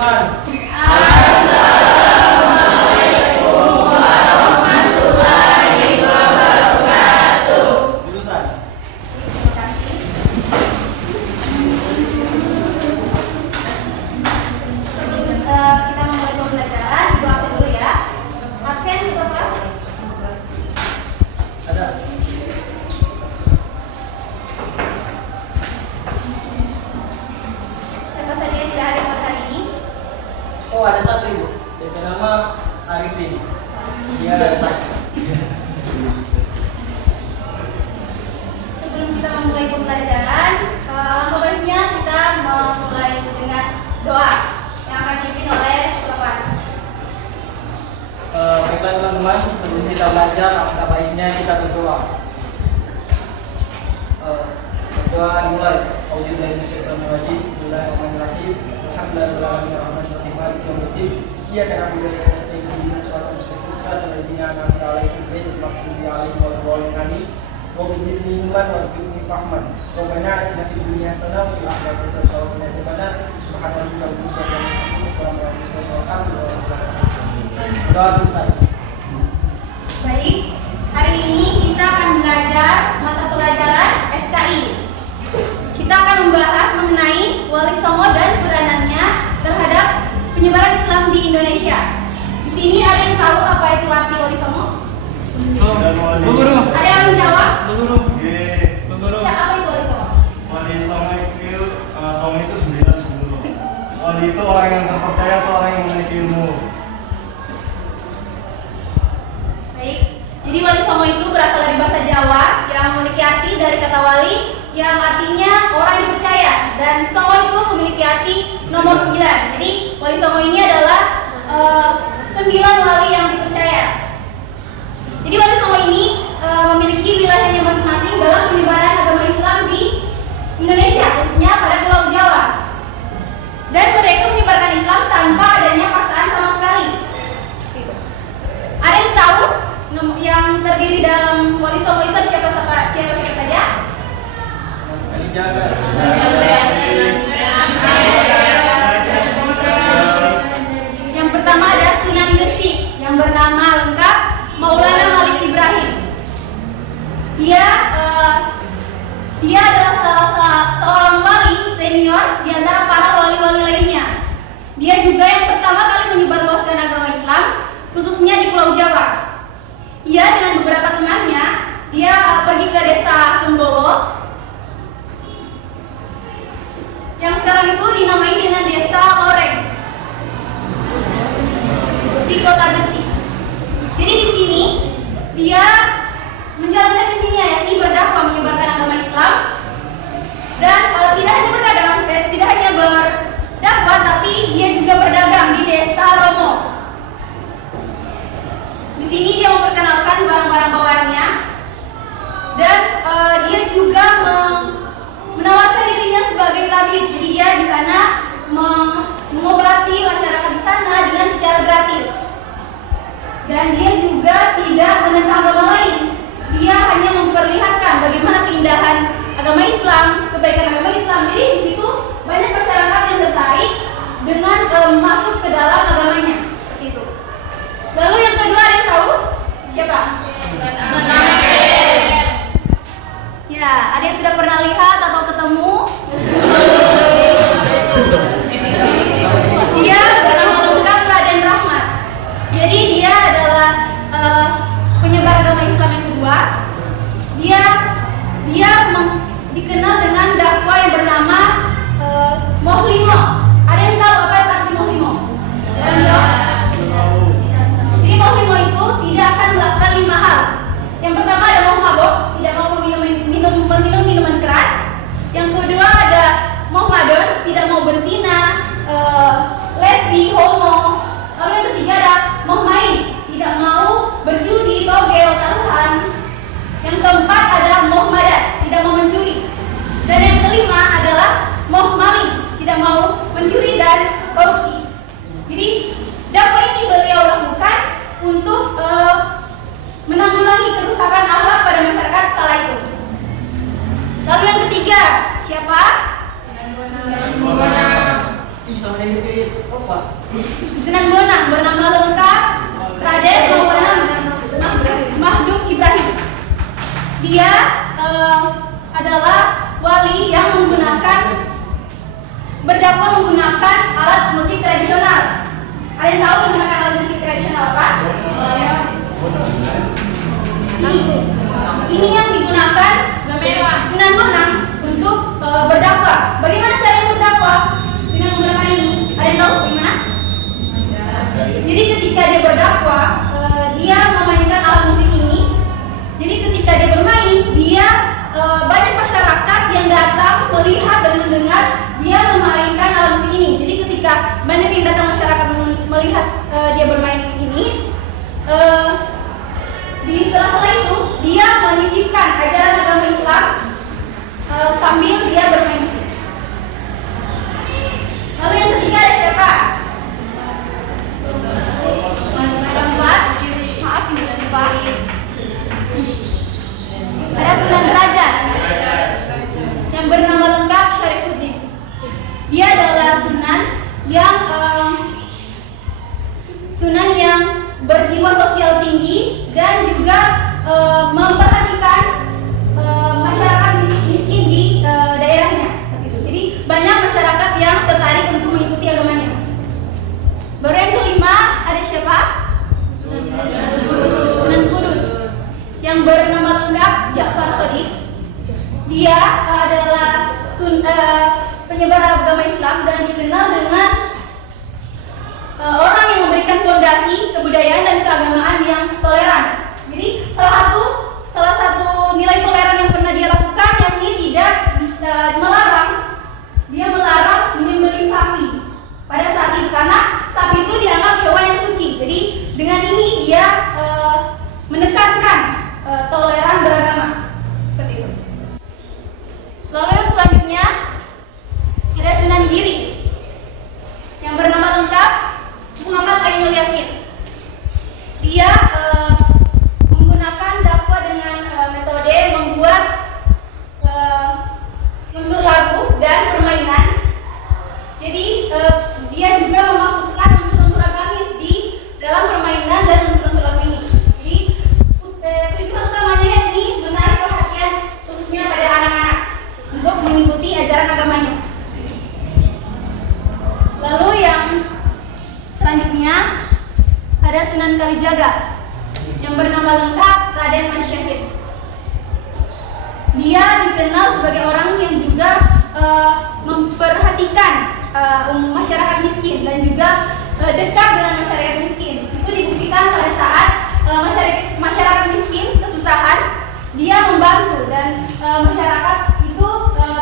Iman. Assalamualaikum warahmatullahi wabarakatuh. Jurusan. Terima kasih. Kita memulai pembelajaran. Ibu absen dulu ya. Absen untuk kelas. Ada. Siapa saja yang tidak hadir pada hari ini? Oh, ada satu Ibu. Dia bernama Arifin. Dia ada satu. Sebelum kita memulai pembelajaran, alangkah baiknya kita memulai dengan doa yang akan dipimpin oleh ketua kelas. Baiklah teman-teman, sebelum kita belajar, alangkah baiknya kita berdoa. Berdoa dimulai. Auzubillahi minasyaitonir rajim. Bismillahirrahmanirrahim. Alhamdulillahirabbil alamin. Maliki yaumiddin. Iyyaka na'budu wa iyyaka nasta'in. Ihdinas siratal mustaqim. Siratal ladzina an'amta 'alaihim ghairil maghdubi 'alaihim waladdallin. Wa bidzikri iman wa bidzikri fahman. Rabbana atina fid dunya hasanah wa fil akhirati hasanah wa qina adzabannar. Subhanallahi wa bihamdihi. Wassalamualaikum warahmatullahi wabarakatuh. Doa selesai. Baik, hari ini kita akan belajar mata pelajaran SKI. Kita akan membahas mengenai Wali Songo dan peranannya terhadap penyebaran Islam di Indonesia. Di sini ada yang tahu apa itu arti Wali Songo? Bu Guru. Ada yang menjawab? Bu Guru. Bu Guru. Siapa itu Wali Songo? Wali Songo itu 9 guru. Wali itu orang yang terpercaya atau orang yang memiliki ilmu. Baik, jadi Wali Songo itu berasal dari bahasa Jawa yang memiliki arti dari kata wali yang artinya orang dipercaya, dan Songo itu memiliki arti nomor 9. Jadi Wali Songo ini adalah 9 wali yang dipercaya. Jadi Wali Songo ini memiliki wilayahnya masing-masing dalam penyebaran agama Islam di Indonesia, khususnya pada Pulau Jawa. Dan mereka menyebarkan Islam tanpa adanya paksaan sama sekali. Ada yang tahu yang terdiri dalam Wali Songo itu siapa saja? Jaga. Yang pertama ada Sunan Gresik yang bernama lengkap Maulana Malik Ibrahim. Dia adalah seorang wali senior di antara para wali-wali lainnya. Dia juga yang pertama kali menyebarluaskan agama Islam khususnya di Pulau Jawa. Ia dengan beberapa temannya pergi ke desa Sembolo yang sekarang itu dinamai dengan Desa Loreng di Kota Gresik. Jadi di sini dia menjalankan misinya, yakni berdakwah menyebarkan agama Islam, dan tidak hanya berdakwah, tapi dia juga berdagang di Desa Romo. Di sini dia memperkenalkan barang-barang bawaannya, dan dia juga menawarkan dirinya sebagai tabib. Jadi dia di sana mengobati masyarakat di sana dengan secara gratis. Dan dia juga tidak menentang agama lain. Dia hanya memperlihatkan bagaimana keindahan agama Islam, kebaikan agama Islam. Jadi di situ banyak masyarakat yang tertarik dengan masuk ke dalam agamanya. Seperti itu. Lalu yang kedua ada yang tahu? Siapa? Ya, ada yang sudah pernah lihat atau ketemu? Dia bernama lengkap Raden Rahmat. Jadi dia adalah penyebar agama Islam yang kedua. Dia dikenal dengan dakwah yang bernama Mohlimo. Ada yang tahu apa itu arti Mohlimo? Jadi Mohlimo itu tidak akan melakukan 5 hal. Yang pertama ada mau mabok, tidak mau meminum minuman keras. Yang kedua ada mau madon, tidak mau berzina, lesbi, homo. Lalu yang ketiga ada mau main, tidak mau berjudi, togel, taruhan. Yang keempat ada mau madat, tidak mau mencuri. Dan yang kelima adalah mau maling, tidak mau mencuri dan korupsi. Jadi dakwah ini beliau lakukan untuk menanggulangi kerusakan akhlak pada masyarakat kala itu. Lalu yang ketiga, siapa? Ih, sama ini apa? Sunan Bonang bernama lengkap Raden Maulana Mahdum Ibrahim. Dia adalah wali yang berdakwah menggunakan alat musik tradisional. Kalian tahu menggunakan alat musik tradisional apa? Ini yang digunakan Sunan Bonang untuk berdakwah. Bagaimana caranya berdakwah dengan menggunakan ini? Ada yang tahu gimana? Jadi ketika dia berdakwah, dia memainkan alat musik ini. Jadi ketika dia bermain, dia banyak masyarakat yang datang melihat dan mendengar dia memainkan alat musik ini. Jadi ketika banyak yang datang masyarakat melihat dia bermain ini, di sela-sela itu dia menyisipkan ajaran agama Islam sambil dia bermain musik. Lalu yang ketiga ada siapa? Keempat, maaf ini lupa. Ada Sunan Derajat yang bernama lengkap Syarifuddin. Dia adalah sunan yang berjiwa sosial tinggi dan juga memperhatikan masyarakat miskin di daerahnya. Jadi banyak masyarakat yang tertarik untuk mengikuti agamanya. Baru yang kelima ada siapa? Sunan Kudus yang bernama lengkap Ja'far Shadiq. Dia adalah penyebar agama Islam dan dikenal dengan orang yang memberikan fondasi kebudayaan dan keagamaan yang toleran. Jadi salah satu nilai toleran yang pernah dia lakukan yakni tidak bisa dia melarang menyembelih sapi pada saat itu karena sapi itu dianggap hewan yang suci. Jadi dengan ini dia menekankan toleran beragama seperti itu. Lalu yang selanjutnya ada Sunan Giri yang bernama lengkap Muhammad Ainul Yakin. Dia menggunakan dakwah dengan metode membuat unsur lagu dan permainan. Jadi dia juga memasukkan unsur-unsur agamis di dalam permainan dan unsur-unsur lagu ini. Jadi tujuan utamanya yakni menarik perhatian khususnya pada anak-anak untuk mengikuti ajaran agamanya. Lalu yang selanjutnya ada Sunan Kalijaga yang bernama lengkap Raden Mas Syahid. Dia dikenal sebagai orang yang juga memperhatikan masyarakat miskin dan juga dekat dengan masyarakat miskin. Itu dibuktikan pada saat masyarakat miskin kesusahan, dia membantu dan masyarakat itu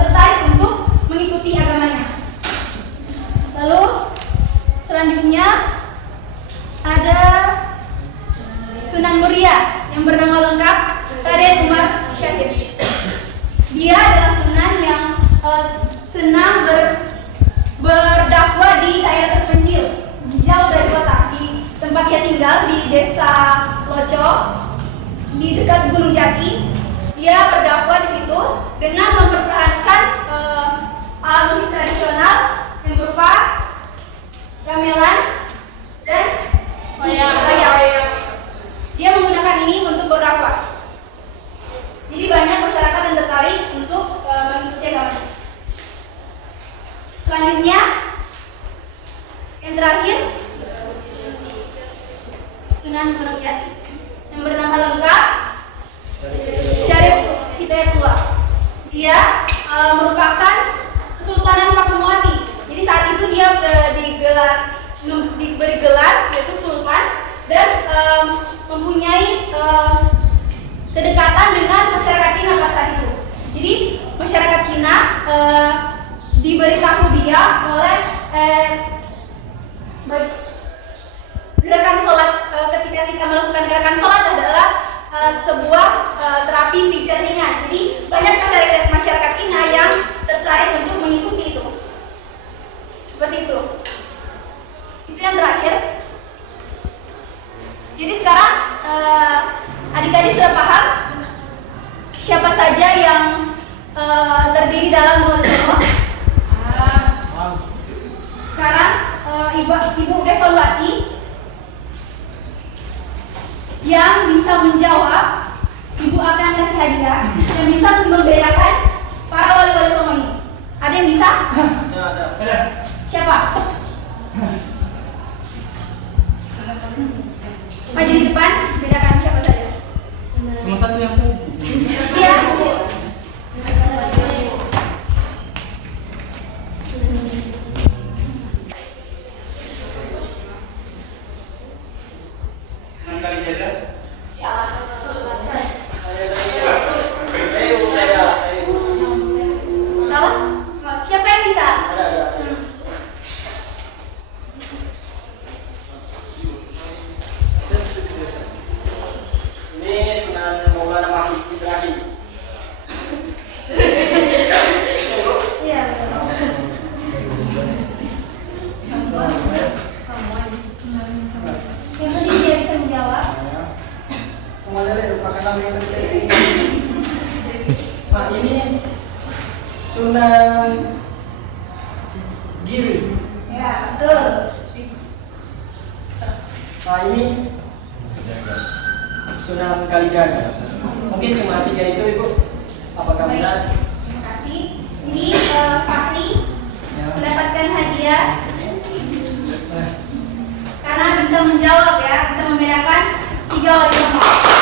tertarik untuk mengikuti agamanya. Lalu selanjutnya ada Sunan Muria yang bernama lengkap Raden Umar Syahid. Dia adalah sunan yang senang berdakwah di daerah terpencil, jauh dari kota, di tempat dia tinggal di desa Loco di dekat Gunung Jati. Dia berdakwah di situ dengan mempertahankan alat musik tradisional yang berupa gamelan dan wayang. Dia menggunakan ini untuk berdakwah. Jadi banyak masyarakat yang tertarik untuk mengikuti agamanya. Selanjutnya, yang terakhir, Sunan Gunung Jati yang bernama lengkap Syarif Hidayatullah. Dia merupakan Kesultanan Pakubuwono. Jadi saat itu dia diberi gelar yaitu Sultan dan mempunyai kedekatan dengan masyarakat Cina pada saat itu. Jadi masyarakat Cina diberitahu dia oleh gerakan sholat. Ketika kita melakukan gerakan sholat adalah sebuah terapi pijat ringan. Jadi banyak masyarakat Cina yang tertarik untuk mengikuti itu. Seperti itu. Itu yang terakhir. Jadi sekarang adik-adik sudah paham siapa saja yang terdiri dalam Wali Songo? Sekarang ibu evaluasi yang bisa menjawab, ibu akan kasih hadiah yang bisa membedakan para wali-wali Songo ini. Ada yang bisa? Ada. Siapa? Maju di depan, bedakan siapa saja. Cuma satu yang tahu. Iya. Sekali jaga. Salah? Siapa yang bisa? Ada. Ini Sunan Maulana Mahmud Ibrahim. Iya. Yang penting dia bisa menjawab. Nah, ini Sunan Giri. Ya, betul. Nah, ini Sunan Kalijaga. Mungkin cuma 3 itu, Ibu. Apakah Baik. benar? Terima kasih. Jadi Fahri Ya. mendapatkan hadiah karena bisa menjawab ya, bisa membedakan 3 wali Songo.